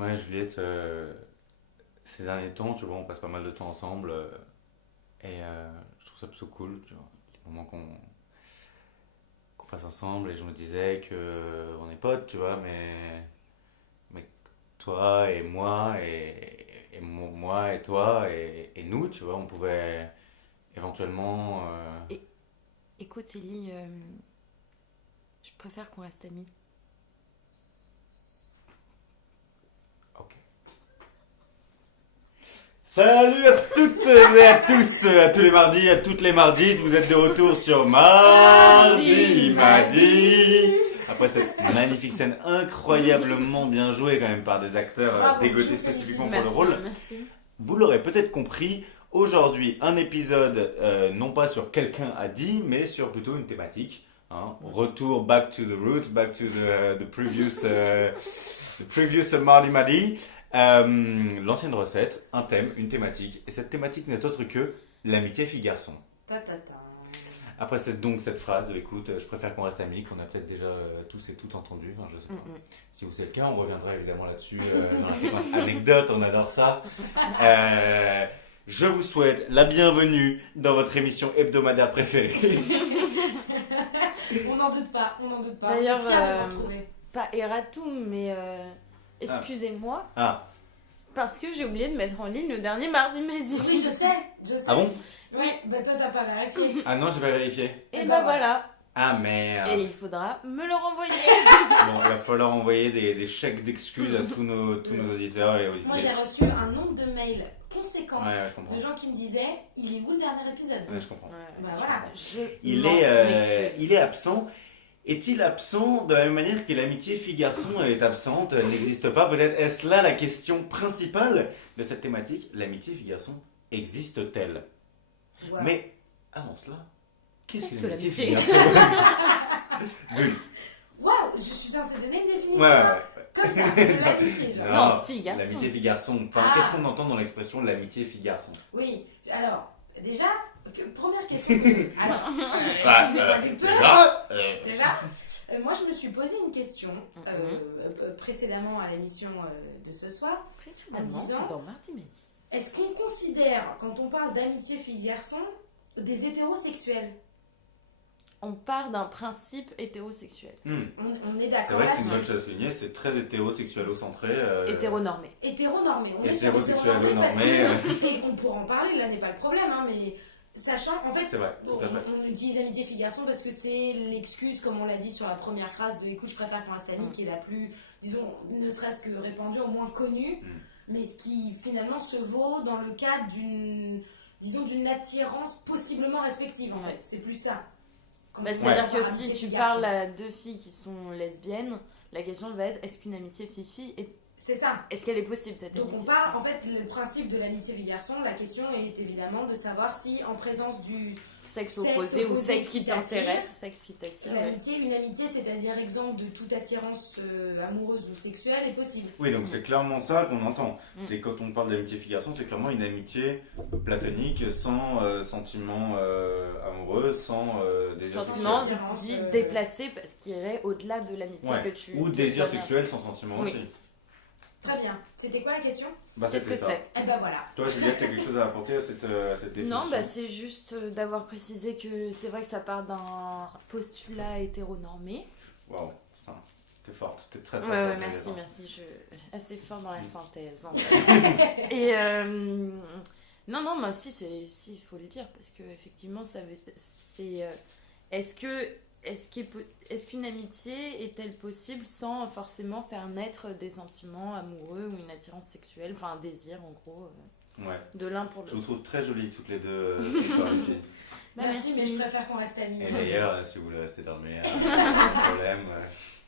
Ouais, Juliette, ces derniers temps, tu vois, on passe pas mal de temps ensemble je trouve ça plutôt cool, tu vois, les moments qu'on passe ensemble et je me disais que on est potes, tu vois, mais toi et moi moi et toi et nous, tu vois, on pouvait éventuellement. Et, écoute, Ellie, je préfère qu'on reste amis. Ok. Salut à toutes et à tous, à tous les mardis, à toutes les mardites, vous êtes de retour sur Mardi Mardi. Après cette magnifique scène incroyablement bien jouée quand même par des acteurs dégotés spécifiquement pour le Merci, rôle, merci. vous l'aurez peut-être compris, aujourd'hui un épisode non pas sur quelqu'un a dit, mais sur plutôt une thématique. Hein. Retour back to the roots, back to the previous Mardi Mardi. L'ancienne recette, un thème, une thématique. Et cette thématique n'est autre que l'amitié fille-garçon. Après cette phrase de l'écoute, je préfère qu'on reste amis, qu'on a peut-être déjà tous et toutes entendu, enfin, je sais pas. Si vous c'est le cas, on reviendra évidemment là-dessus dans la séquence anecdote, on adore ça. Je vous souhaite la bienvenue dans votre émission hebdomadaire préférée. On n'en doute pas, on n'en doute pas. D'ailleurs, Fier de vous retrouver. pas erratum, mais excusez-moi, Ah, parce que j'ai oublié de mettre en ligne le dernier mardi midi. Oui, je sais. ah bon? Oui, bah toi t'as pas vérifié. Ah non, j'ai pas vérifié. Et bah voilà. Ah merde. Et il faudra me le renvoyer. Bon, il va falloir envoyer des chèques d'excuses à tous nos auditeurs et Moi j'ai auditrices. reçu un nombre de mails conséquent Ouais, je comprends. de gens qui me disaient il est où le dernier épisode. Ouais, je comprends. Bah voilà. Il est absent. Est-il absent de la même manière que l'amitié fille-garçon est absente, elle n'existe pas? Peut-être est-ce là la question principale de cette thématique? L'amitié fille-garçon existe-t-elle? Voilà. Mais avant cela, qu'est-ce Qu'est-ce que que l'amitié l'amitié? fille-garçon? Bulle. Waouh, je suis censée donner une définition. Ouais. Comme ça, de l'amitié genre. Non, fille-garçon. L'amitié fille-garçon. Enfin, Ah. qu'est-ce qu'on entend dans l'expression l'amitié fille-garçon? Oui, alors, déjà, première question. Alors, Bah, déjà, moi je me suis posé une question précédemment à l'émission de ce soir. Précédemment, En disant- dans Mardi Midi. Est-ce qu'on considère, quand on parle d'amitié fille-garçon, des hétérosexuels? On part d'un principe hétérosexuel. On est d'accord C'est vrai que c'est une là-dessus. bonne chose à souligner, c'est très hétérosexualo-centré. Hétéronormé. Hétéronormé. On est sur Hétérosexualo-normé. et on pourra en parler, là n'est pas le problème, hein, mais sachant, en fait, C'est vrai, tout à fait. on utilise amitié fille-garçon parce que c'est l'excuse, comme on l'a dit sur la première phrase de écoute, je préfère qu'on reste amis, qui est la plus, disons, ne serait-ce que répandue, au moins connue, mais ce qui finalement se vaut dans le cadre d'une attirance possiblement respective, en Ouais. fait. C'est plus ça. Quand Bah, on c'est-à-dire parle que d'amitié si tu fille-garçon. parles à deux filles qui sont lesbiennes, la question va être est-ce qu'une amitié fille-fille C'est ça. est-ce qu'elle est possible cette Donc amitié? on parle, en fait, le principe de l'amitié fille-garçon, la question est évidemment de savoir si, en présence du Sexe Sexe opposé ou opposé sexe qui qui t'attire. t'intéresse, sexe qui t'attire. Ouais. une amitié, c'est-à-dire exemple de toute attirance amoureuse ou sexuelle, est possible. Oui, donc c'est clairement ça qu'on entend. Mm. C'est quand on parle d'amitié fille-garçon, c'est clairement une amitié platonique, sans sentiment amoureux, sans désir Sentiment sexuel. Attirance, dit déplacé parce qu'il irait au-delà de l'amitié Ouais. que tu. Ou désir donnes. sexuel sans sentiment Oui. aussi. Très bien. C'était quoi la question? Bah, Qu'est-ce c'était que ça. c'est? Eh ben voilà. Toi, Juliette, t'as quelque chose à apporter à cette définition? Non, bah c'est juste d'avoir précisé que c'est vrai que ça part d'un postulat hétéronormé. Waouh, putain, t'es forte, t'es très très Ouais, forte. merci, Juliette. merci. Assez fort dans la synthèse. En vrai. Et non, moi aussi, si, il faut le dire, parce que effectivement, c'est. Est-ce qu'une amitié est-elle possible sans forcément faire naître des sentiments amoureux ou une attirance sexuelle, enfin un désir en gros, Ouais. de l'un pour Je vous l'autre? trouve très jolies toutes les deux, ce soir, les filles. Bah, merci, mais je préfère qu'on reste amis. Et d'ailleurs, si vous voulez rester dormir, pas de problème.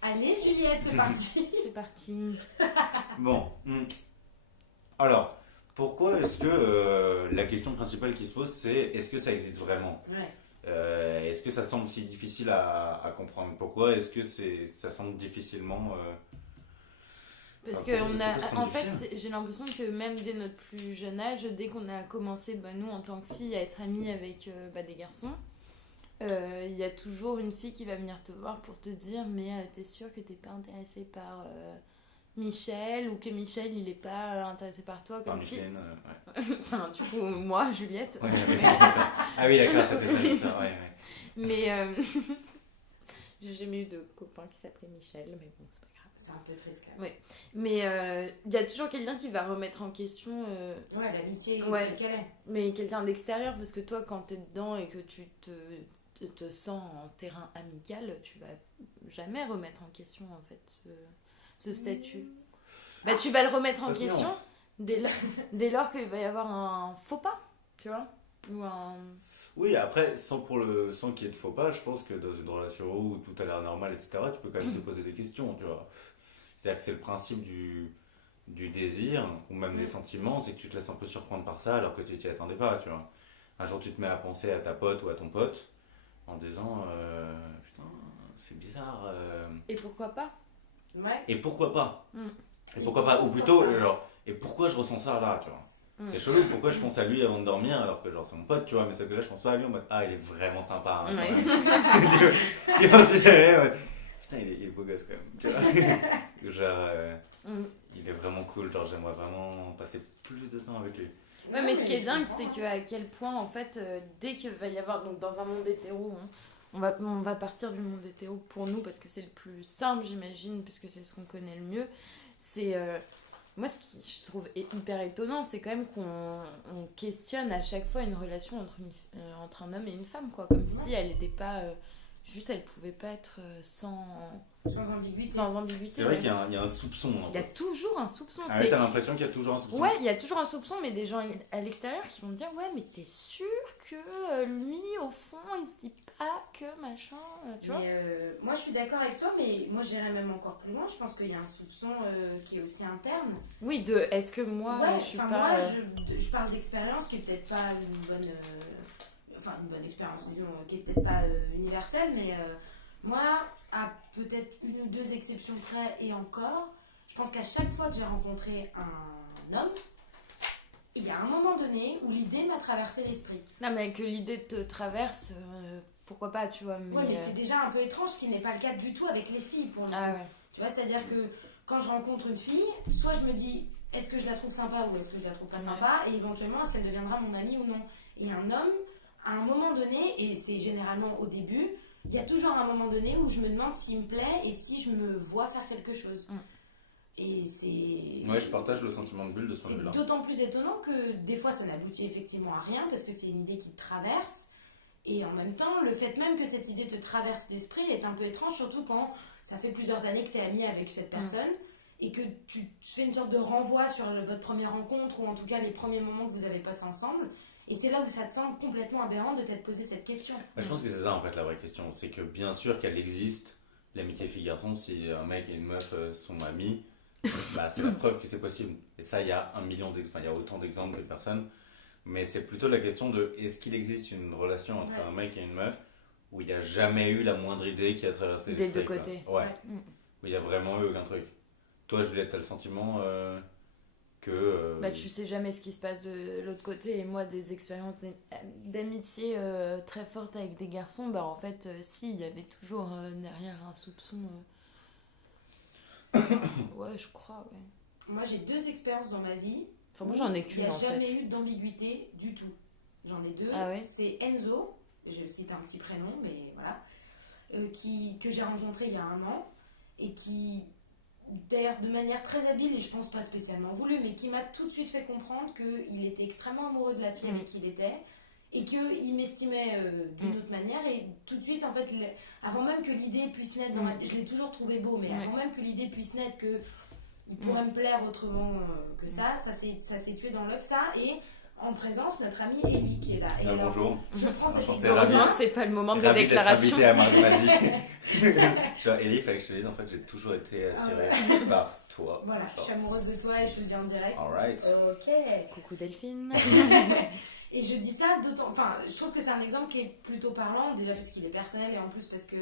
Allez Juliette, c'est parti. C'est parti. Bon. Alors, pourquoi est-ce que la question principale qui se pose, c'est est-ce que ça existe vraiment? Ouais. Est-ce que ça semble si difficile à comprendre? Pourquoi est-ce que ça semble difficilement... Parce Ah, que pourquoi c'est en fait, difficile j'ai l'impression que même dès notre plus jeune âge, dès qu'on a commencé, nous en tant que filles, à être amies avec des garçons, il y a toujours une fille qui va venir te voir pour te dire mais t'es sûre que t'es pas intéressée par Michel, ou que Michel il est pas intéressé par toi, comme si... Michel, enfin, du coup, moi, Juliette. Ouais, ah oui, d'accord, ça fait ça. Ouais. Mais j'ai jamais eu de copain qui s'appelait Michel, mais bon, c'est pas grave. C'est un peu triste quand même. Ouais. Mais il y a toujours quelqu'un qui va remettre en question... Ouais, l'amitié, qu'elle est. Mais quelqu'un d'extérieur, parce que toi, quand t'es dedans et que tu te sens en terrain amical, tu vas jamais remettre en question, en fait, ce statut. Bah, tu vas le remettre en question dès lors qu'il va y avoir un faux pas, tu vois, ou un... Oui, après, sans qu'il y ait de faux pas, je pense que dans une relation où tout a l'air normal, etc., tu peux quand même te poser des questions, tu vois. C'est-à-dire que c'est le principe du désir, ou même des sentiments, c'est que tu te laisses un peu surprendre par ça alors que tu t'y attendais pas, tu vois. Un jour, tu te mets à penser à ta pote ou à ton pote en disant putain, c'est bizarre. Et pourquoi pas? Ouais. Et pourquoi pas? Et pourquoi pas? Ou plutôt, genre, et pourquoi je ressens ça là, tu vois? C'est chelou, pourquoi je pense à lui avant de dormir alors que genre c'est mon pote, tu vois, mais c'est que là je pense pas à lui en mode ah, il est vraiment sympa. Hein, tu vois, tu sais, putain, il est beau gosse quand même, tu vois. Genre, il est vraiment cool, genre j'aimerais vraiment passer plus de temps avec lui. Ouais, mais ce qui est dingue, c'est qu'à quel point, en fait, dès qu'il va y avoir, donc dans un monde hétéro, hein, on va partir du monde hétéro pour nous, parce que c'est le plus simple, j'imagine, puisque c'est ce qu'on connaît le mieux. C'est... moi, ce qui je trouve hyper étonnant, c'est quand même qu'on questionne à chaque fois une relation entre un homme et une femme, quoi. Comme si elle n'était pas... juste, elle pouvait pas être sans ambiguïté. C'est vrai qu'il y a un soupçon. Il y a toujours un soupçon. Ah ouais, t'as l'impression qu'il y a toujours un soupçon? Ouais, il y a toujours un soupçon, mais des gens à l'extérieur qui vont me dire ouais, mais t'es sûr que lui, au fond, il se dit pas que machin, tu vois? Moi, je suis d'accord avec toi, mais moi, j'irais même encore plus loin. Je pense qu'il y a un soupçon qui est aussi interne. Oui, est-ce que moi, je suis pas... Moi, je parle d'expérience qui est peut-être pas une bonne... une bonne expérience, disons, qui est peut-être pas universelle, mais moi, à peut-être une ou deux exceptions près et encore, je pense qu'à chaque fois que j'ai rencontré un homme, il y a un moment donné où l'idée m'a traversé l'esprit. Non, mais que l'idée te traverse, pourquoi pas, tu vois, mais... Ouais, mais c'est déjà un peu étrange, ce qui n'est pas le cas du tout avec les filles, pour le coup. Ah ouais. Tu vois, c'est-à-dire que quand je rencontre une fille, soit je me dis, est-ce que je la trouve sympa ou est-ce que je la trouve pas sympa, et éventuellement, est-ce qu'elle deviendra mon amie ou non. Et un homme, à un moment donné, et c'est généralement au début, il y a toujours un moment donné où je me demande s'il me plaît et si je me vois faire quelque chose. Et c'est... Ouais, je partage le sentiment de bulle de ce point de vue-là. C'est d'autant plus étonnant que des fois ça n'aboutit effectivement à rien parce que c'est une idée qui te traverse. Et en même temps, le fait même que cette idée te traverse l'esprit est un peu étrange, surtout quand ça fait plusieurs années que tu es amie avec cette personne et que tu fais une sorte de renvoi sur votre première rencontre ou en tout cas les premiers moments que vous avez passés ensemble. Et c'est là où ça te semble complètement aberrant de t'être posé cette question. Bah, je pense que c'est ça en fait la vraie question. C'est que bien sûr qu'elle existe, l'amitié fille-garçon, si un mec et une meuf sont amis, bah, c'est la preuve que c'est possible. Et ça, il y a il y a autant d'exemples de personnes. Mais c'est plutôt la question de est-ce qu'il existe une relation entre un mec et une meuf où il n'y a jamais eu la moindre idée qui a traversé l'esprit. Des deux côtés. Ouais. Où il y a vraiment eu aucun truc. Toi, Juliette, t'as le sentiment que... Bah, tu sais jamais ce qui se passe de l'autre côté. Et moi, des expériences d'amitié très fortes avec des garçons, bah en fait, si, il y avait toujours derrière un soupçon. Ouais, je crois, ouais. Moi, j'ai 2 expériences dans ma vie. Enfin, moi, j'en ai qu'une, en fait. Il n'y a jamais eu d'ambiguïté du tout. J'en ai 2. Ah ouais? C'est Enzo, je cite un petit prénom, mais voilà, que j'ai rencontré il y a 1 an, et qui, d'ailleurs, de manière très habile, et je pense pas spécialement voulu, mais qui m'a tout de suite fait comprendre qu'il était extrêmement amoureux de la fille avec qui il était, et qu'il m'estimait d'une autre manière, et tout de suite, en fait, avant même que l'idée puisse naître, je l'ai toujours trouvé beau, mais avant même que l'idée puisse naître qu'il pourrait me plaire autrement que ça s'est tué dans l'œuf, ça, et en présence, notre amie Ellie qui est là. Et alors, bonjour. Je prends cette Enchantée, heureusement que c'est pas le moment de déclaration. Invité à Mardi. Genre, Ellie, il fallait que je te dise, en fait, j'ai toujours été attirée par toi. Voilà, je suis amoureuse de toi et je le dis en direct. Alright. Ok. Coucou Delphine. Et je dis ça d'autant... Enfin, je trouve que c'est un exemple qui est plutôt parlant, déjà parce qu'il est personnel et en plus parce que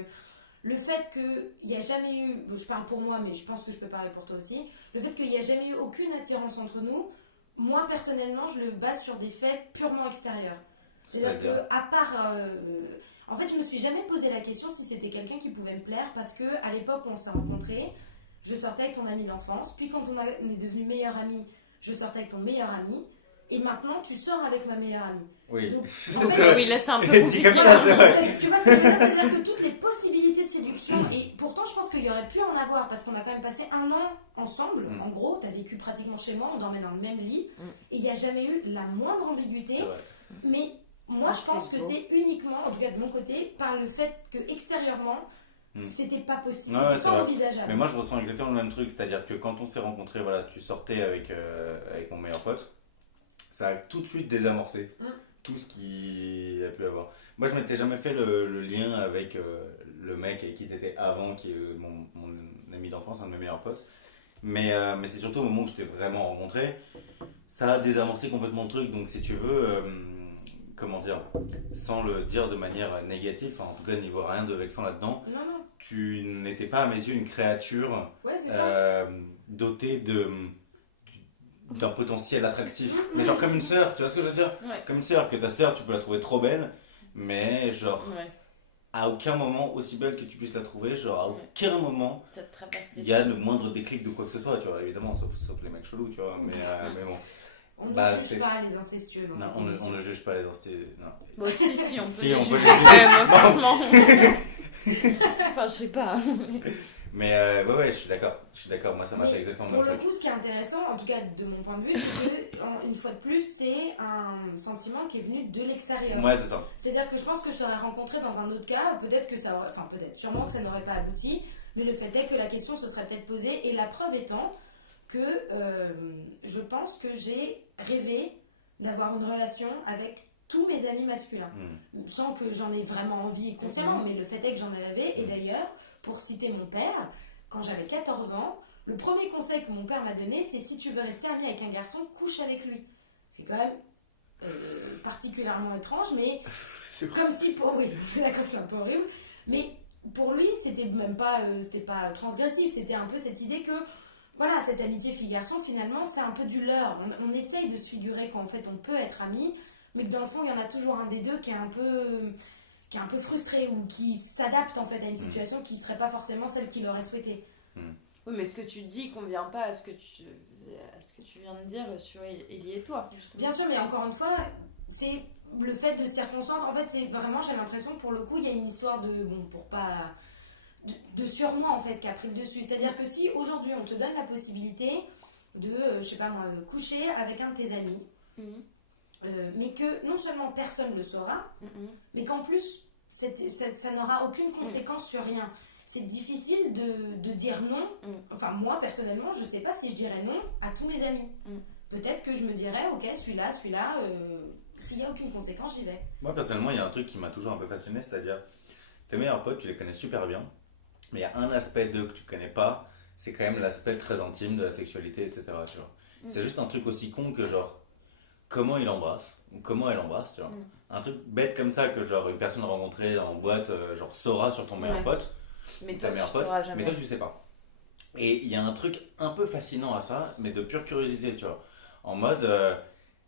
le fait qu'il n'y a jamais eu... Bon, je parle pour moi, mais je pense que je peux parler pour toi aussi. Le fait qu'il n'y a jamais eu aucune attirance entre nous, moi, personnellement, je le base sur des faits purement extérieurs. C'est-à-dire qu'à part... en fait, je me suis jamais posé la question si c'était quelqu'un qui pouvait me plaire parce qu'à l'époque où on s'est rencontrés, je sortais avec ton ami d'enfance, puis quand on est devenu meilleur ami, je sortais avec ton meilleur ami, et maintenant tu sors avec ma meilleure amie. Oui. Donc, oui, là c'est un peu compliqué. Tu vois ce que je veux dire, c'est-à-dire que toutes les possibilités de séduction, et pourtant je pense qu'il y aurait pu en avoir, parce qu'on a quand même passé 1 an ensemble, en gros, tu as vécu pratiquement chez moi, on dormait dans le même lit, et il n'y a jamais eu la moindre ambiguïté, mais moi je pense que c'est uniquement, en tout cas de mon côté, par le fait que extérieurement, c'était pas possible, c'était pas envisageable. Mais moi je ressens exactement le même truc, c'est-à-dire que quand on s'est rencontrés, voilà, tu sortais avec mon meilleur pote, ça a tout de suite désamorcé tout ce qu'il a pu avoir. Moi je m'étais jamais fait le lien avec le mec avec qui t'étais avant, qui est mon ami d'enfance, un de mes meilleurs potes, mais c'est surtout au moment où je t'ai vraiment rencontré, ça a désamorcé complètement le truc. Donc si tu veux, comment dire, sans le dire de manière négative, enfin, en tout cas il n'y voit rien de vexant là-dedans, tu n'étais pas à mes yeux une créature dotée d'un potentiel attractif, mais genre comme une sœur, tu vois ce que je veux dire, comme une sœur, que ta sœur tu peux la trouver trop belle, mais genre à aucun moment, aussi belle que tu puisses la trouver, genre à aucun moment il y a le moindre déclic de quoi que ce soit, tu vois, évidemment, sauf les mecs chelous, tu vois, mais bon. On ne juge pas les incestueux. Non, on ne juge pas les incestueux. Non. Bon, si, on peut si, les on juger peut quand même, franchement. Enfin, je sais pas. Mais ouais, je suis d'accord. Moi, ça m'a fait exactement le même truc. truc. Pour le coup, ce qui est intéressant, en tout cas de mon point de vue, c'est que, une fois de plus, c'est un sentiment qui est venu de l'extérieur. Ouais, c'est ça. C'est-à-dire que je pense que tu aurais rencontré dans un autre cas, peut-être que ça aurait, enfin peut-être, sûrement que ça n'aurait pas abouti, mais le fait est que la question se serait peut-être posée, et la preuve étant que je pense que j'ai rêvé d'avoir une relation avec tous mes amis masculins, sans que j'en ai vraiment envie consciemment, mais le fait est que j'en ai rêvé. Et d'ailleurs, pour citer mon père, quand j'avais 14 ans, le premier conseil que mon père m'a donné, c'est si tu veux rester ami avec un garçon, couche avec lui. C'est quand même particulièrement étrange, mais comme si pour... Oui, d'accord, c'est un peu horrible, mais pour lui, c'était même pas, c'était pas transgressif, c'était un peu cette idée que voilà, cette amitié fille-garçon, finalement, c'est un peu du leurre. On essaye de se figurer qu'en fait, on peut être amis, mais que dans le fond, il y en a toujours un des deux qui est un peu frustré ou qui s'adapte en fait à une situation qui ne serait pas forcément celle qu'il aurait souhaité. Oui, mais ce que tu dis convient pas à ce que tu viens de dire sur Ellie et toi, justement. Bien sûr, mais encore une fois, c'est le fait de circonstances. En fait, c'est vraiment, j'ai l'impression que pour le coup, il y a une histoire de... Bon, pour pas... de surmoi en fait qui a pris le dessus. C'est-à-dire que si aujourd'hui on te donne la possibilité de, je sais pas moi, coucher avec un de tes amis, mais que non seulement personne ne le saura, mais qu'en plus ça n'aura aucune conséquence sur rien. C'est difficile de dire non. Enfin moi personnellement je sais pas si je dirais non à tous mes amis. Peut-être que je me dirais ok celui-là, s'il n'y a aucune conséquence j'y vais. Moi personnellement il y a un truc qui m'a toujours un peu fasciné, c'est-à-dire tes meilleurs potes tu les connais super bien. Mais il y a un aspect d'eux que tu connais pas, c'est quand même l'aspect très intime de la sexualité, etc. Tu vois. C'est juste un truc aussi con que genre, comment il embrasse, ou comment elle embrasse, tu vois. Un truc bête comme ça que genre une personne rencontrée en boîte, genre saura sur ton meilleur pote, mais ta meilleure pote, mais toi tu sais pas. Et il y a un truc un peu fascinant à ça, mais de pure curiosité, tu vois. En mode,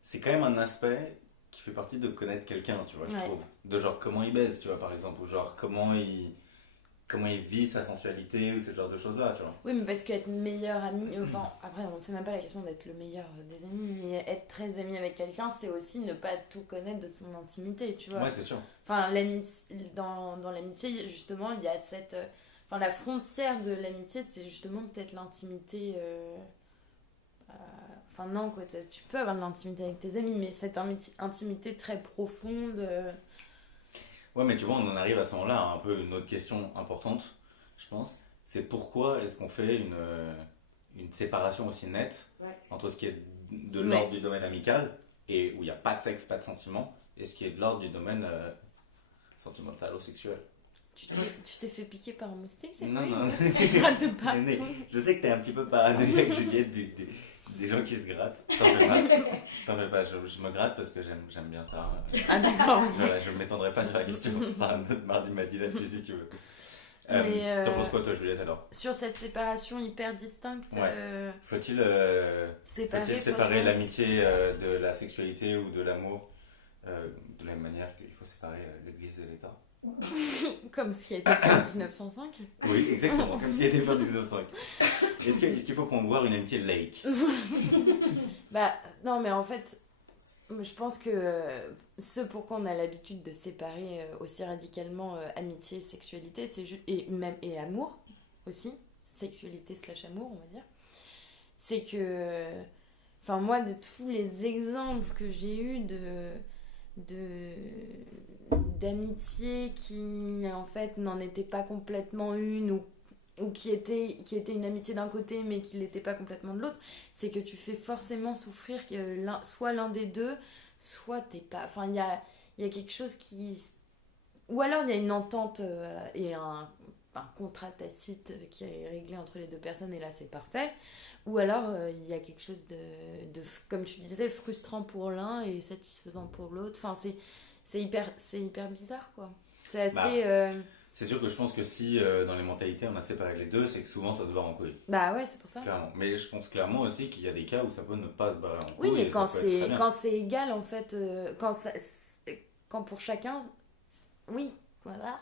c'est quand même un aspect qui fait partie de connaître quelqu'un, tu vois, je trouve. De genre comment il baise, tu vois, par exemple, ou genre comment il vit sa sensualité ou ce genre de choses-là, tu vois. Oui, mais parce qu'être meilleur ami, enfin, après, on sait même pas la question d'être le meilleur des amis, mais être très ami avec quelqu'un, c'est aussi ne pas tout connaître de son intimité, tu vois. Ouais, c'est sûr. Enfin, dans l'amitié, justement, il y a cette... Enfin, la frontière de l'amitié, c'est justement peut-être l'intimité... Enfin, non, quoi, tu peux avoir de l'intimité avec tes amis, mais cette intimité très profonde... Ouais, mais tu vois, on en arrive à ce moment-là à un peu une autre question importante, je pense. C'est pourquoi est-ce qu'on fait une séparation aussi nette entre ce qui est de l'ordre du domaine amical, et où il n'y a pas de sexe, pas de sentiment, et ce qui est de l'ordre du domaine sentimental ou sexuel. Tu t'es fait piquer par un moustique, c'est Non, quoi? non. Tu grattes de partout. Je sais que t'es un petit peu paranoïaque, Juliette, des gens qui se grattent. T'en fais pas, je me gratte parce que j'aime bien ça. Ah d'accord. Je ne m'étendrai pas sur la question. On fera un autre mardi midi là-dessus si tu veux. T'en penses quoi toi, Juliette, alors? Sur cette séparation hyper distincte, faut-il séparer l'amitié de la sexualité ou de l'amour de la même manière qu'il faut séparer l'Église et l'État? Comme ce qui a été fait en 1905. Oui, exactement, comme ce qui a été fait en 1905. Est-ce qu'il faut promouvoir une amitié laïque? Bah, non, mais en fait, je pense que ce pourquoi on a l'habitude de séparer aussi radicalement amitié, sexualité, c'est juste, et amour aussi, sexualité / amour, on va dire, c'est que, enfin, moi, de tous les exemples que j'ai eus d'amitié qui en fait n'en était pas complètement une ou qui était une amitié d'un côté mais qui l'était pas complètement de l'autre, c'est que tu fais forcément souffrir soit l'un des deux, soit t'es pas, enfin il y a quelque chose qui, ou alors il y a une entente et un contrat tacite qui est réglé entre les deux personnes et là c'est parfait, ou alors il y a quelque chose de comme tu disais, frustrant pour l'un et satisfaisant pour l'autre, enfin c'est hyper bizarre, quoi. C'est assez... C'est sûr que je pense que si dans les mentalités on a séparé les deux, c'est que souvent ça se barre en couille. Bah ouais, c'est pour ça. Clairement. Mais je pense clairement aussi qu'il y a des cas où ça peut ne pas se barrer en couille. Oui, mais quand c'est égal, en fait, quand pour chacun... Oui, voilà.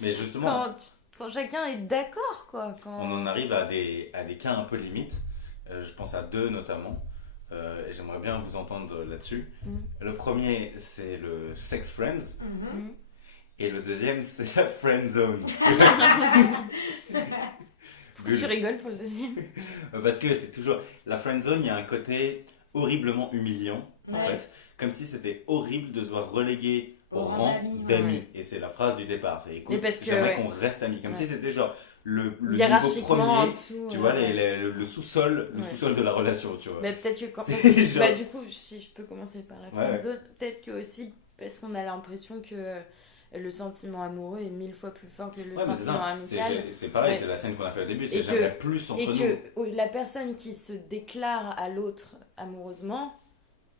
Mais justement... Quand chacun est d'accord, quoi. On en arrive à des cas un peu limites. Je pense à deux notamment. Et j'aimerais bien vous entendre là-dessus. Le premier, c'est le sex friends. Et le deuxième, c'est la friend zone. Pourquoi tu rigoles pour le deuxième? Parce que c'est toujours... La friend zone, il y a un côté horriblement humiliant, en fait. Comme si c'était horrible de se voir relégué au rang d'amis. Ouais. Et c'est la phrase du départ. C'est écoute, j'aimerais qu'on reste amis. Comme si c'était genre le niveau premier, en dessous, tu vois, le sous-sol, sous-sol de la relation, tu vois. Mais peut-être que quand du coup, si je peux commencer par la friendzone, peut-être que aussi parce qu'on a l'impression que le sentiment amoureux est 1000 fois plus fort que le sentiment amical. C'est pareil, c'est la scène qu'on a fait au début, c'est j'aimerais plus entre nous. Et que la personne qui se déclare à l'autre amoureusement,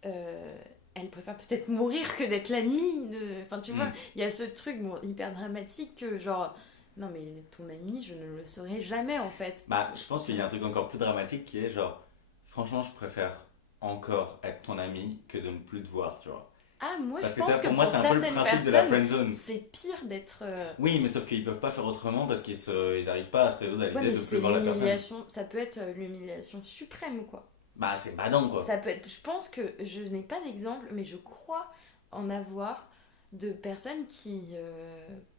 elle préfère peut-être mourir que d'être l'amie. Enfin, tu vois, il y a ce truc hyper dramatique que genre... Non mais ton ami, je ne le saurais jamais en fait. Bah, je pense qu'il y a un truc encore plus dramatique qui est genre, franchement, je préfère encore être ton ami que de ne plus te voir, tu vois. Ah, moi parce je pense que pour moi, c'est un peu le principe de la friendzone. C'est pire d'être... Oui, mais sauf qu'ils peuvent pas faire autrement parce qu'ils n'arrivent pas à se résoudre à l'idée de plus voir la personne. Ça peut être l'humiliation suprême, quoi. Bah, c'est badant, quoi. Ça peut être... Je pense que, je n'ai pas d'exemple, mais je crois en avoir de personnes qui...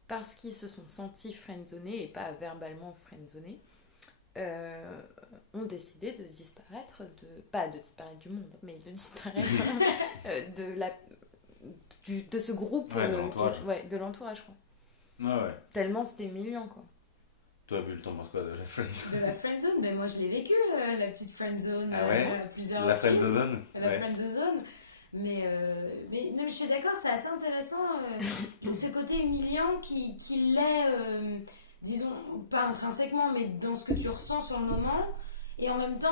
parce qu'ils se sont sentis friendzonés et pas verbalement friendzonés, ont décidé de disparaître, pas de disparaître du monde, mais de disparaître de ce groupe, de l'entourage, quoi. Ouais. Tellement c'était humiliant, quoi. Toi, Bulle, t'en penses quoi de la friendzone? De la friendzone, mais moi je l'ai vécu, la petite friendzone. Ah ouais? La friendzone? La friendzone. Mais non, je suis d'accord, c'est assez intéressant ce côté humiliant qui l'est, disons, pas intrinsèquement, mais dans ce que tu ressens sur le moment, et en même temps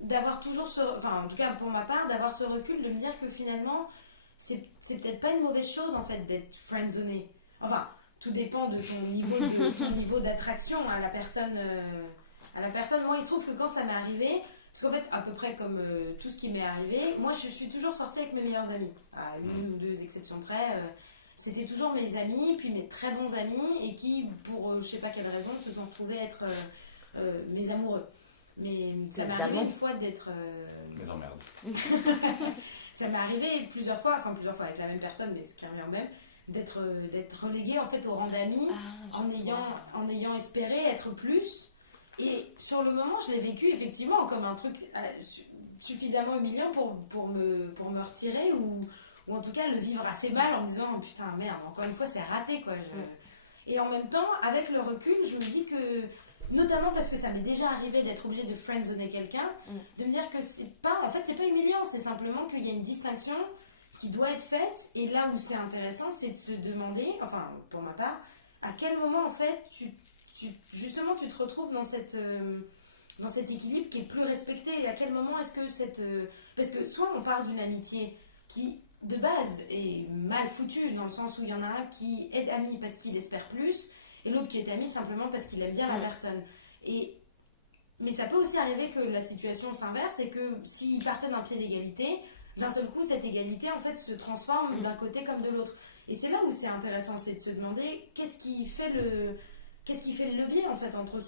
d'avoir toujours enfin en tout cas pour ma part, d'avoir ce recul de me dire que finalement c'est peut-être pas une mauvaise chose en fait d'être friendzoné. Enfin, tout dépend de ton niveau d'attraction à la personne. Moi, il se trouve que quand ça m'est arrivé, parce qu'en fait, à peu près comme tout ce qui m'est arrivé, moi je suis toujours sortie avec mes meilleurs amis, à une ou deux exceptions près. C'était toujours mes amis, puis mes très bons amis, et qui, pour je sais pas quelle raison, se sont retrouvés être mes amoureux. Mais ça m'est arrivé une fois d'être... Les emmerdes. Ça m'est arrivé plusieurs fois avec la même personne, mais ce qui revient au même, d'être reléguée en fait au rang d'amis, en ayant espéré être plus. Et sur le moment, je l'ai vécu effectivement comme un truc suffisamment humiliant pour me retirer ou en tout cas le vivre assez mal en me disant oh, putain merde, encore une fois c'est raté quoi. Et en même temps, avec le recul, je me dis que, notamment parce que ça m'est déjà arrivé d'être obligée de friendzoner quelqu'un, de me dire que c'est pas humiliant, c'est simplement qu'il y a une distinction qui doit être faite. Et là où c'est intéressant, c'est de se demander, enfin pour ma part, à quel moment en fait justement tu te retrouves dans cet équilibre qui est plus respecté, et à quel moment est-ce que parce que soit on part d'une amitié qui de base est mal foutue dans le sens où il y en a un qui est ami parce qu'il espère plus et l'autre qui est ami simplement parce qu'il aime bien la personne, mais ça peut aussi arriver que la situation s'inverse et que s'ils partaient d'un pied d'égalité, d'un seul coup cette égalité en fait se transforme d'un côté comme de l'autre. Et c'est là où c'est intéressant, c'est de se demander qu'est-ce qui fait le levier en fait entre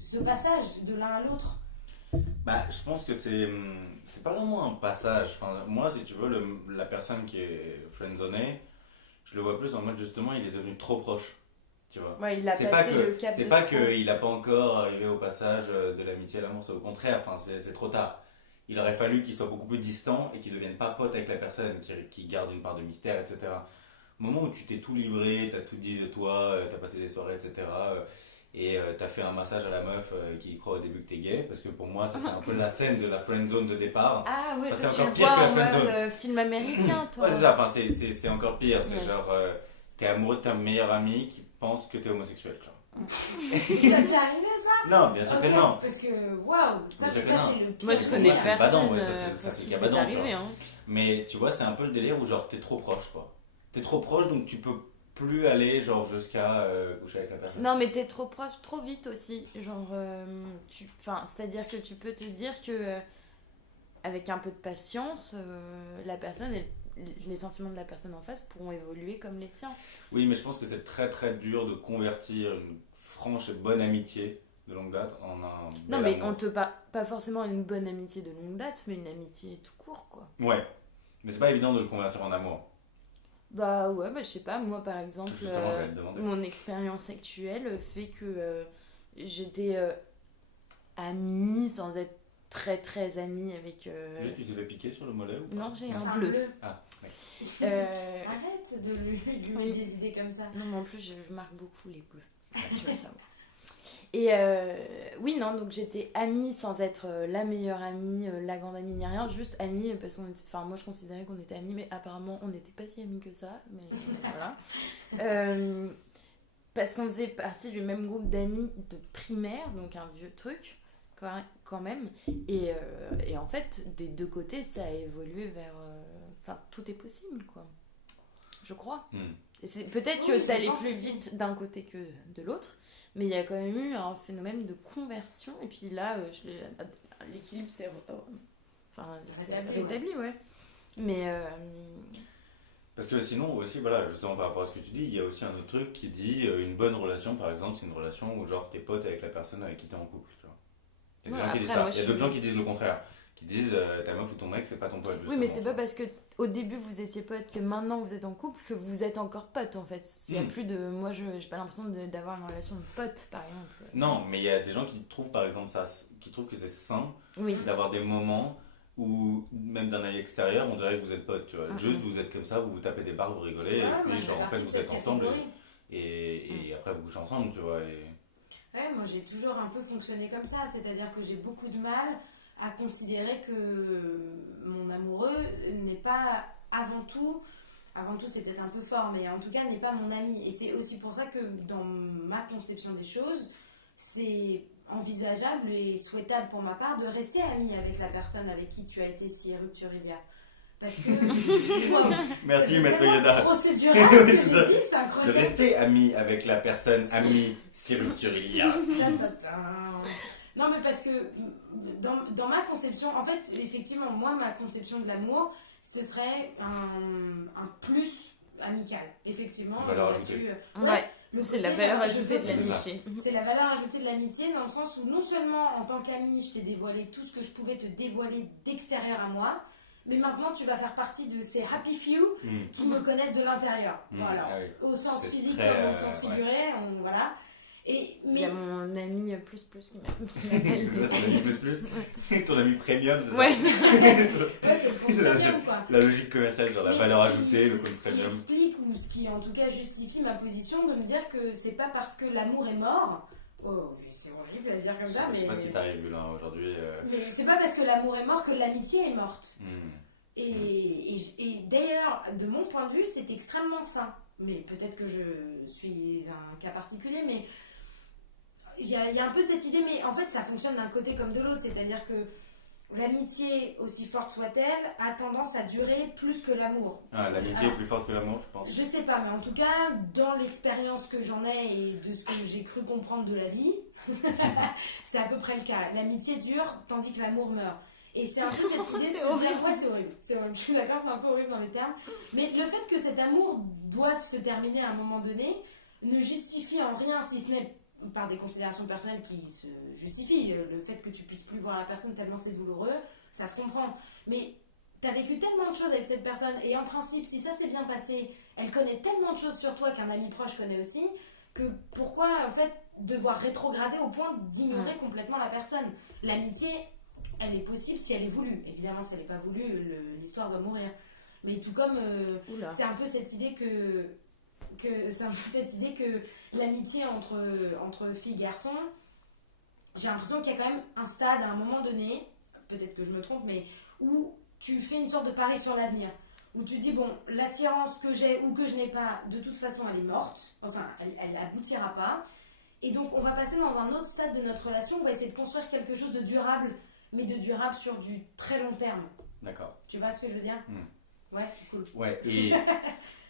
ce passage de l'un à l'autre. Bah, je pense que c'est pas vraiment un passage. Enfin, moi, si tu veux, la personne qui est friendzonée, je le vois plus en mode justement, il est devenu trop proche. Tu vois. Ouais, il a passé le cap. C'est pas qu'il n'a pas encore arrivé au passage de l'amitié à l'amour, c'est au contraire, enfin, c'est trop tard. Il aurait fallu qu'il soit beaucoup plus distant et qu'il ne devienne pas pote avec la personne, qui garde une part de mystère, etc. Au moment où tu t'es tout livré, t'as tout dit de toi, t'as passé des soirées, etc. Et t'as fait un massage à la meuf qui croit au début que t'es gay, parce que pour moi, ça c'est un peu la scène de la friendzone de départ. Ah ouais, enfin, c'est encore pire que la friendzone. Film américain, toi. Ouais, c'est ça, enfin, c'est encore pire. C'est genre, t'es amoureux de ta meilleure amie qui pense que t'es homosexuel, tu vois. Ça t'est arrivé ça? Non, bien sûr que non. Parce que waouh, ça c'est le pire. Moi je connais personne. Ça c'est badant, arrivé. Hein. Mais tu vois, c'est un peu le délire où genre t'es trop proche, quoi. T'es trop proche, donc tu peux plus aller genre jusqu'à coucher avec la personne. Non, mais t'es trop proche, trop vite aussi. Genre, c'est-à-dire que tu peux te dire que avec un peu de patience, la personne, les sentiments de la personne en face pourront évoluer comme les tiens. Oui, mais je pense que c'est très très dur de convertir une franche et bonne amitié de longue date en un bel Non, mais amour. on te pas forcément une bonne amitié de longue date, mais une amitié tout court, quoi. Ouais, mais c'est pas évident de le convertir en amour. Bah ouais, je sais pas, moi par exemple, Justement, j'allais te demander. mon expérience actuelle fait que j'étais amie sans être très très amie avec... Juste tu t'es fait piquer sur le mollet ou pas? Non, j'ai un bleu. Ah, ouais. Arrête de lui mettre des idées comme ça. Non, mais en plus je marque beaucoup les bleus. Tu veux le savoir. Et oui, non, donc j'étais amie sans être la meilleure amie, la grande amie, ni rien, juste amie parce qu'on était, enfin moi je considérais qu'on était amis, mais apparemment on n'était pas si amis que ça, mais voilà. Parce qu'on faisait partie du même groupe d'amis de primaire, donc un vieux truc quand même, et en fait des deux côtés ça a évolué vers, enfin tout est possible quoi, je crois. Et c'est peut-être que ça allait plus vite d'un côté que de l'autre. Mais il y a quand même eu un phénomène de conversion. Et puis là, l'équilibre s'est rétabli, ouais. Mais... Parce que sinon aussi, voilà, justement par rapport à ce que tu dis, il y a aussi un autre truc qui dit une bonne relation, par exemple, c'est une relation où genre t'es pote avec la personne avec qui t'es en couple, tu vois. Il y a des gens qui disent ça. Il y a d'autres gens qui disent le contraire. Qui disent ta meuf ou ton mec, c'est pas ton pote. Oui, mais c'est pas parce que au début vous étiez pote que maintenant vous êtes en couple que vous êtes encore pote en fait. Il y a plus de... Moi j'ai pas l'impression d'avoir une relation de pote par exemple. Non, mais il y a des gens qui trouvent par exemple ça, qui trouvent que c'est sain d'avoir des moments où même d'un œil extérieur on dirait que vous êtes potes, tu vois. Juste vous êtes comme ça, vous vous tapez des barres, vous rigolez, et puis genre en fait vous êtes ensemble et après vous couchez ensemble, tu vois. Ouais, moi j'ai toujours un peu fonctionné comme ça, c'est-à-dire que j'ai beaucoup de mal à considérer que mon amoureux n'est pas avant tout c'est peut-être un peu fort, mais en tout cas n'est pas mon ami. Et c'est aussi pour ça que dans ma conception des choses, c'est envisageable et souhaitable pour ma part de rester amie avec la personne avec qui tu as été si rupturilia. Parce que... Merci Maître Yoda. Procédural, ce que j'ai dit, c'est incroyable. De rester ami avec la personne amie si rupturilia. Non, mais parce que dans ma conception, en fait, effectivement, moi, ma conception de l'amour, ce serait un plus amical. Effectivement. Valeur ajoutée. C'est la valeur ajoutée de l'amitié. C'est la valeur ajoutée de l'amitié dans le sens où non seulement en tant qu'amie, je t'ai dévoilé tout ce que je pouvais te dévoiler d'extérieur à moi, mais maintenant tu vas faire partie de ces happy few qui me connaissent de l'intérieur. Voilà. Au sens physique comme au sens figuré. Voilà. Il y a mon ami plus qui m'appelle. Ton ami plus ton ami premium, c'est ça? Ouais. C'est le compte premium, quoi. La logique commerciale, genre la valeur ajoutée, le compte premium. Ce qui explique ou ce qui en tout cas justifie ma position de me dire que c'est pas parce que l'amour est mort. Oh, c'est horrible à dire comme ça, mais. Je sais pas ce qui t'arrive là aujourd'hui. Mais c'est pas parce que l'amour est mort que l'amitié est morte. Et d'ailleurs, de mon point de vue, c'est extrêmement sain. Mais peut-être que je suis un cas particulier, mais. Il y a un peu cette idée, mais en fait ça fonctionne d'un côté comme de l'autre, c'est-à-dire que l'amitié, aussi forte soit-elle, a tendance à durer plus que l'amour. Ah, l'amitié est plus forte que l'amour, tu penses? Je sais pas, mais en tout cas, dans l'expérience que j'en ai et de ce que j'ai cru comprendre de la vie, c'est à peu près le cas. L'amitié dure tandis que l'amour meurt. Et c'est un peu cette idée de se dire, ouais, c'est horrible, je suis d'accord, c'est un peu horrible dans les termes, mais le fait que cet amour doive se terminer à un moment donné ne justifie en rien, si ce n'est par des considérations personnelles qui se justifient, le fait que tu puisses plus voir la personne tellement c'est douloureux, ça se comprend, mais t'as vécu tellement de choses avec cette personne, et en principe, si ça s'est bien passé, elle connaît tellement de choses sur toi qu'un ami proche connaît aussi, que pourquoi en fait devoir rétrograder au point d'ignorer complètement la personne. L'amitié, elle est possible si elle est voulue. Évidemment, si elle n'est pas voulue, l'histoire va mourir. Mais tout comme c'est un peu cette idée que l'amitié entre filles et garçons, j'ai l'impression qu'il y a quand même un stade à un moment donné, peut-être que je me trompe, mais où tu fais une sorte de pari sur l'avenir. Où tu dis, bon, l'attirance que j'ai ou que je n'ai pas, de toute façon, elle est morte. Enfin, elle n'aboutira pas. Et donc, on va passer dans un autre stade de notre relation. On va essayer de construire quelque chose de durable, mais de durable sur du très long terme. D'accord. Tu vois ce que je veux dire ? Ouais, cool. Ouais, et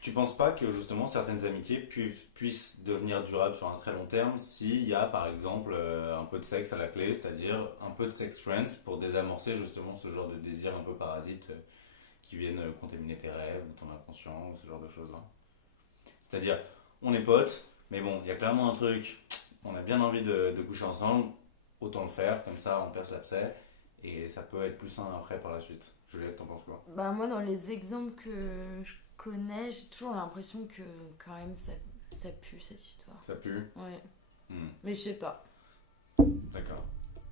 tu penses pas que justement certaines amitiés puissent devenir durables sur un très long terme s'il y a par exemple un peu de sexe à la clé, c'est-à-dire un peu de sex friends pour désamorcer justement ce genre de désir un peu parasite qui viennent contaminer tes rêves ou ton inconscient ou ce genre de choses-là. C'est-à-dire, on est potes, mais bon, il y a clairement un truc, on a bien envie de coucher ensemble, autant le faire, comme ça on perce l'abcès, et ça peut être plus sain après par la suite. Juliette, t'en penses quoi ? Bah moi, dans les exemples que je connais, j'ai toujours l'impression que quand même ça pue cette histoire. Ça pue ? Ouais. Mais je sais pas. D'accord.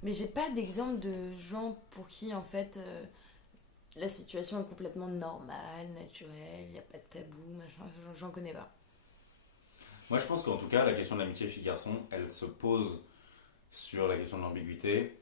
Mais j'ai pas d'exemple de gens pour qui en fait la situation est complètement normale, naturelle, il n'y a pas de tabou, machin, j'en connais pas. Moi je pense qu'en tout cas la question de l'amitié fille-garçon, elle se pose sur la question de l'ambiguïté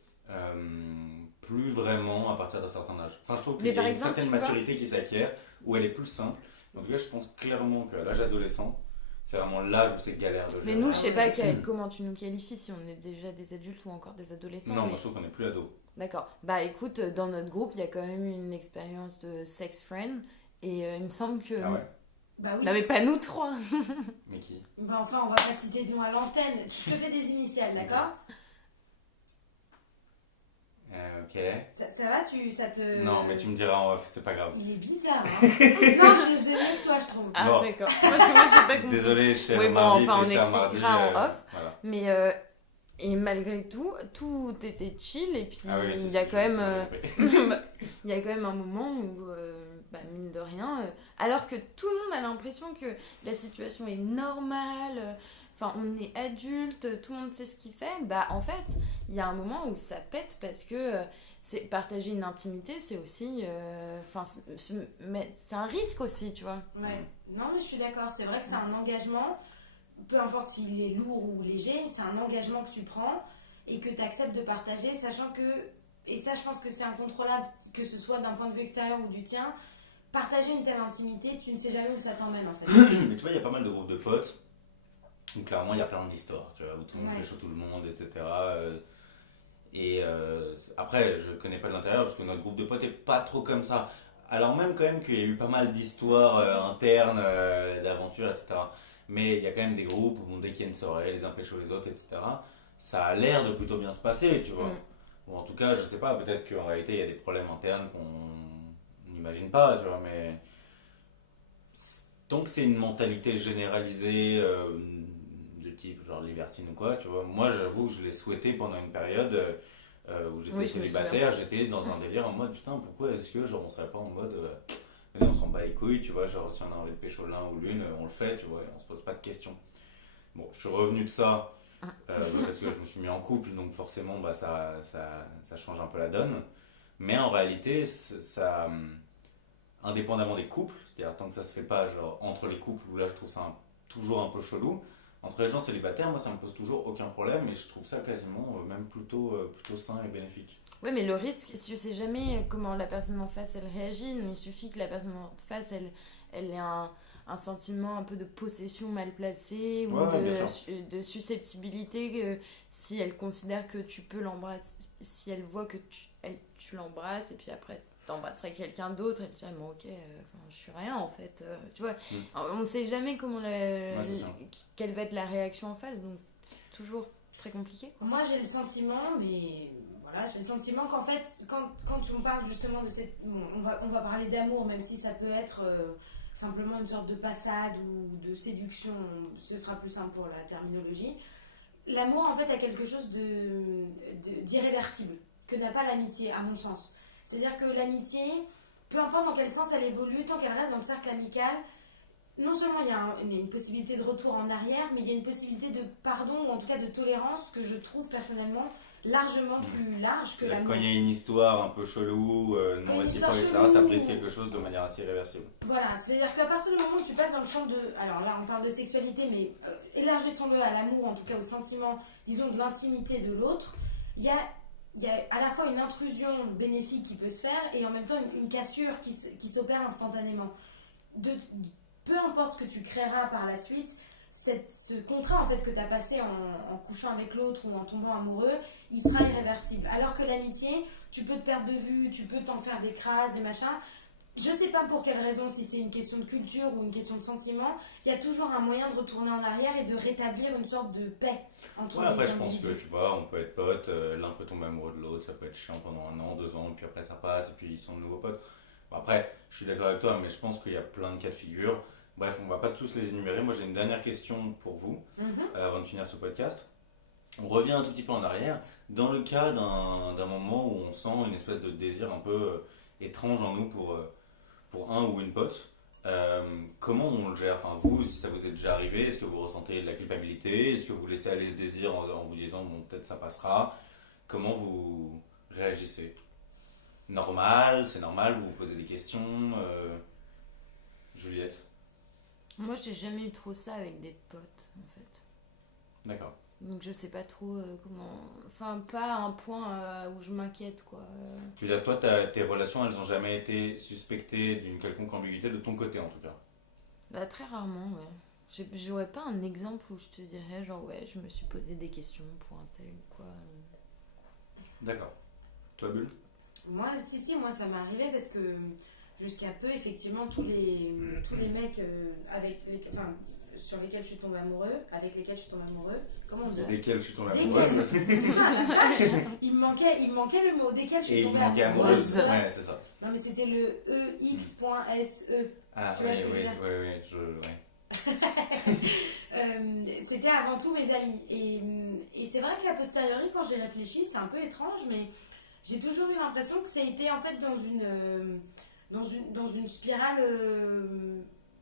plus vraiment à partir d'un certain âge. Enfin je trouve qu'il y a une certaine maturité qui s'acquiert où elle est plus simple. En tout cas je pense clairement qu'à l'âge adolescent, c'est vraiment l'âge où c'est galère de gérer. Mais nous, je sais pas comment tu nous qualifies, si on est déjà des adultes ou encore des adolescents. Non, moi je trouve qu'on n'est plus ados. D'accord. Bah écoute, dans notre groupe, il y a quand même une expérience de sex friend et il me semble que... Ah ouais ? Bah oui. Non mais pas nous trois. Mais qui ? Bah enfin, on va pas citer de nom à l'antenne. Je te fais des initiales, d'accord ? Ok. Ça va, ça te... Non, mais tu me diras en off, c'est pas grave. Il est bizarre, hein. Non, je le faisais mieux que toi, je trouve. Ah bon. D'accord. Parce que moi, j'ai pas compris. Désolé, cher oui, bon, mardi, enfin, on cher expliquera mardi, en off. Voilà. Mais... Et malgré tout était chill et puis il y a quand même il y a quand même un moment où mine de rien alors que tout le monde a l'impression que la situation est normale, enfin on est adulte, tout le monde sait ce qu'il fait, bah en fait il y a un moment où ça pète parce que c'est partager une intimité, c'est aussi c'est un risque aussi, tu vois. Ouais. Non mais je suis d'accord, c'est vrai que c'est un engagement. Peu importe s'il est lourd ou léger, c'est un engagement que tu prends et que tu acceptes de partager, sachant que, et ça je pense que c'est incontrôlable, que ce soit d'un point de vue extérieur ou du tien, partager une telle intimité, tu ne sais jamais où ça t'emmène en fait. Mais tu vois, il y a pas mal de groupes de potes où clairement il y a plein d'histoires, tu vois, où tout le monde pécho tout le monde, etc. Après, je connais pas de l'intérieur parce que notre groupe de potes est pas trop comme ça. Alors même quand même qu'il y a eu pas mal d'histoires internes, d'aventures, etc. Mais il y a quand même des groupes où dès qu'il y a une soirée, les uns pécho les autres, etc. Ça a l'air de plutôt bien se passer, tu vois. Ou en tout cas, je sais pas, peut-être qu'en réalité il y a des problèmes internes qu'on n'imagine pas, tu vois. Mais tant que c'est une mentalité généralisée de type genre libertine ou quoi, tu vois. Moi, j'avoue que je l'ai souhaité pendant une période où j'étais célibataire, j'étais dans un délire en mode putain, pourquoi est-ce que genre on serait pas en mode on s'en bat les couilles, tu vois, genre si on a envie de pécho l'un ou l'une, on le fait, tu vois, et on se pose pas de questions. Bon, je suis revenu de ça parce que je me suis mis en couple, donc forcément bah, ça change un peu la donne. Mais en réalité, ça, indépendamment des couples, c'est-à-dire tant que ça se fait pas genre entre les couples, où là je trouve ça toujours un peu chelou, entre les gens célibataires, moi ça me pose toujours aucun problème et je trouve ça quasiment même plutôt sain et bénéfique. Oui, mais le risque, tu sais jamais comment la personne en face elle réagit, mais il suffit que la personne en face elle ait un sentiment un peu de possession mal placé ou de susceptibilité, si elle considère que tu peux l'embrasser, si elle voit que tu l'embrasses et puis après t'embrasserais quelqu'un d'autre, elle dirait bon ok, je suis rien en fait, tu vois. On ne sait jamais comment quelle va être la réaction en face, donc c'est toujours très compliqué, quoi. Moi j'ai le sentiment, mais voilà, j'ai le sentiment qu'en fait, quand on parle justement de cette... Bon, on va parler d'amour, même si ça peut être simplement une sorte de passade ou de séduction, ce sera plus simple pour la terminologie. L'amour, en fait, a quelque chose d'irréversible, que n'a pas l'amitié, à mon sens. C'est-à-dire que l'amitié, peu importe dans quel sens elle évolue, tant qu'elle reste dans le cercle amical, non seulement il y a une possibilité de retour en arrière, mais il y a une possibilité de pardon, ou en tout cas de tolérance, que je trouve personnellement largement plus large que l'amour. Quand il y a une histoire un peu chelou, non réciproque, etc., ça brise quelque chose de manière assez irréversible. Voilà, c'est-à-dire qu'à partir du moment où tu passes dans le champ de... Alors là, on parle de sexualité, mais élargissons-le à l'amour, en tout cas au sentiment, disons, de l'intimité de l'autre, il y a à la fois une intrusion bénéfique qui peut se faire, et en même temps une cassure qui s'opère instantanément. Peu importe ce que tu créeras par la suite, ce contrat en fait que tu as passé en couchant avec l'autre ou en tombant amoureux, il sera irréversible. Alors que l'amitié, tu peux te perdre de vue, tu peux t'en faire des crasses, des machins. Je sais pas pour quelle raison, si c'est une question de culture ou une question de sentiment, il y a toujours un moyen de retourner en arrière et de rétablir une sorte de paix entre les après, individus. je pense que tu vois, on peut être potes, l'un peut tomber amoureux de l'autre, ça peut être chiant pendant 1 an, 2 ans, et puis après ça passe, et puis ils sont de nouveaux potes. Bon, après, je suis d'accord avec toi, mais je pense qu'il y a plein de cas de figure. Bref, on va pas tous les énumérer. Moi, j'ai une dernière question pour vous, avant de finir ce podcast. On revient un tout petit peu en arrière. Dans le cas d'un moment où on sent une espèce de désir un peu étrange en nous pour un ou une pote, comment on le gère? Enfin, vous, si ça vous est déjà arrivé, est-ce que vous ressentez de la culpabilité? Est-ce que vous laissez aller ce désir en vous disant, bon, peut-être ça passera? Comment vous réagissez? Normal, c'est normal, vous vous posez des questions Juliette? Moi, j'ai jamais eu trop ça avec des potes, en fait. D'accord. Donc, je sais pas trop comment... Enfin, pas à un point où je m'inquiète, quoi. Tu veux dire, toi, tes relations, elles ont jamais été suspectées d'une quelconque ambiguïté de ton côté, en tout cas? Bah, très rarement, ouais. J'aurais pas un exemple où je te dirais, genre, ouais, je me suis posé des questions pour un tel ou quoi. D'accord. Toi, Bulle? Moi, moi, ça m'est arrivé parce que jusqu'à peu, effectivement, tous les mecs sur lesquels je suis tombée amoureux, comment on dit? Sur lesquels je suis tombée amoureuse. Il me manquait le mot desquels je suis tombée amoureuse. amoureuse. Ouais, c'est ça. Non, mais c'était le EX.SE. Ah, oui. C'était avant tout mes amis. Et c'est vrai qu'à posteriori, quand j'ai réfléchi, c'est un peu étrange, mais j'ai toujours eu l'impression que ça a été en fait dans une spirale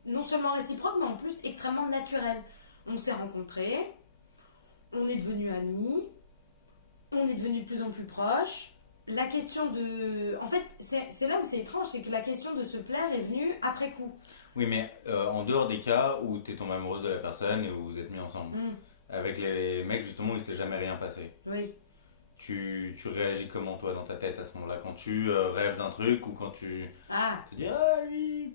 non seulement réciproque, mais en plus extrêmement naturelle. On s'est rencontrés, on est devenus amis, on est devenus de plus en plus proches. La question de... En fait, c'est là où c'est étrange, c'est que la question de se plaire est venue après coup. Oui, mais en dehors des cas où tu es tombée amoureuse de la personne et où vous êtes mis ensemble, avec les mecs, justement, il ne s'est jamais rien passé. Oui. Tu réagis comment, toi, dans ta tête à ce moment-là? Quand tu rêves d'un truc ou quand tu te dis « Ah, lui !»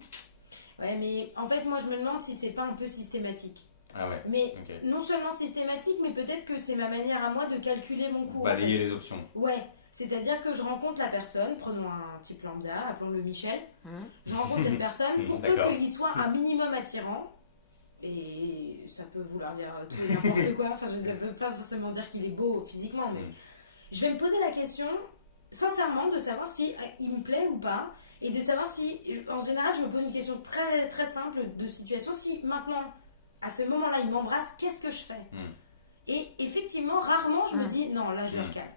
Ouais, mais en fait, moi, je me demande si c'est pas un peu systématique. Ah ouais. Mais non seulement systématique, mais peut-être que c'est ma manière à moi de calculer mon coût. Balayer les options. Ouais. C'est-à-dire que je rencontre la personne, prenons un type lambda, appelons-le Michel. Je rencontre cette personne pour peu qu'il soit un minimum attirant. Et ça peut vouloir dire tout et n'importe quoi. Enfin, je ne veux pas forcément dire qu'il est beau physiquement, mais je vais me poser la question, sincèrement, de savoir si il me plaît ou pas. Et de savoir si, en général, je me pose une question très, très simple de situation. Si maintenant, à ce moment-là, il m'embrasse, qu'est-ce que je fais? Et effectivement, rarement, je me dis, non, là, je le recale.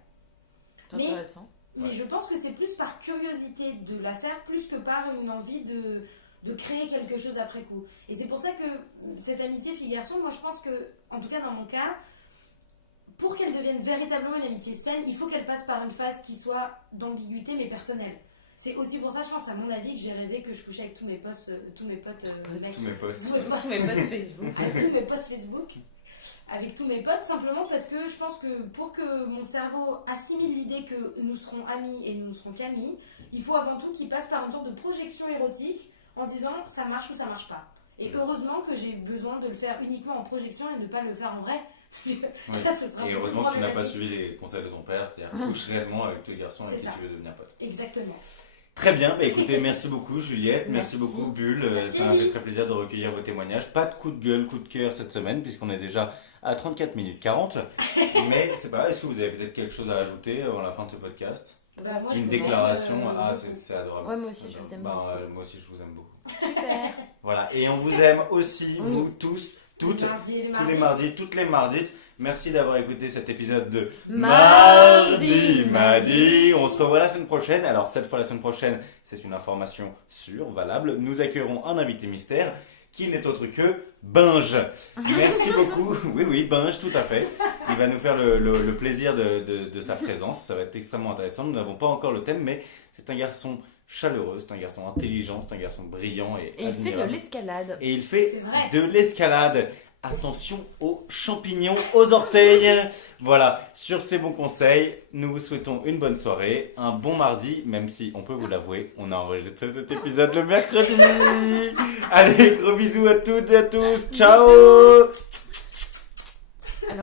C'est intéressant. Mais je pense que c'est plus par curiosité de la faire, plus que par une envie de créer quelque chose après coup. Et c'est pour ça que cette amitié fille-garçon, moi, je pense que, en tout cas dans mon cas, pour qu'elle devienne véritablement une amitié saine, il faut qu'elle passe par une phase qui soit d'ambiguïté, mais personnelle. C'est aussi pour ça, je pense, à mon avis, que j'ai rêvé que je couchais avec tous mes potes Facebook. Tous mes potes Facebook. Avec tous mes potes, simplement parce que je pense que pour que mon cerveau assimile l'idée que nous serons amis et nous ne serons qu'amis, il faut avant tout qu'il passe par une sorte de projection érotique en disant ça marche ou ça marche pas. Et heureusement que j'ai besoin de le faire uniquement en projection et ne pas le faire en vrai. Là, et heureusement que tu n'as pas suivi les conseils de ton père, c'est-à-dire couche réellement avec tous les garçons avec qui tu veux devenir pote. Exactement. Très bien, bah écoutez, merci beaucoup Juliette, merci Merci. beaucoup Bulle, Merci. ça m'a fait très plaisir de recueillir vos témoignages. Pas de coup de gueule, coup de cœur cette semaine, puisqu'on est déjà à 34 minutes 40. Mais c'est pas grave, est-ce que vous avez peut-être quelque chose à ajouter avant la fin de ce podcast? Bah, moi, je Une vous déclaration, aime, ah beaucoup. c'est adorable. Ouais, moi aussi, je vous aime Bah, moi aussi je vous aime beaucoup. Super. Voilà, et on vous aime aussi, Oui. vous tous, toutes, Les mardis et les tous les mardis, toutes les mardis. Merci d'avoir écouté cet épisode de Mardi Madi. On se revoit la semaine prochaine. Alors cette fois la semaine prochaine, c'est une information sûre, valable. Nous accueillerons un invité mystère qui n'est autre que Binge. Merci beaucoup. Oui, Binge, tout à fait. Il va nous faire le plaisir de sa présence. Ça va être extrêmement intéressant. Nous n'avons pas encore le thème, mais c'est un garçon chaleureux, c'est un garçon intelligent, c'est un garçon brillant et Et il fait de admirable. l'escalade. Et il fait C'est vrai. de l'escalade. Attention aux champignons aux orteils. Voilà, sur ces bons conseils, nous vous souhaitons une bonne soirée, un bon mardi, même si on peut vous l'avouer, on a enregistré cet épisode le mercredi. Allez, gros bisous à toutes et à tous. Ciao.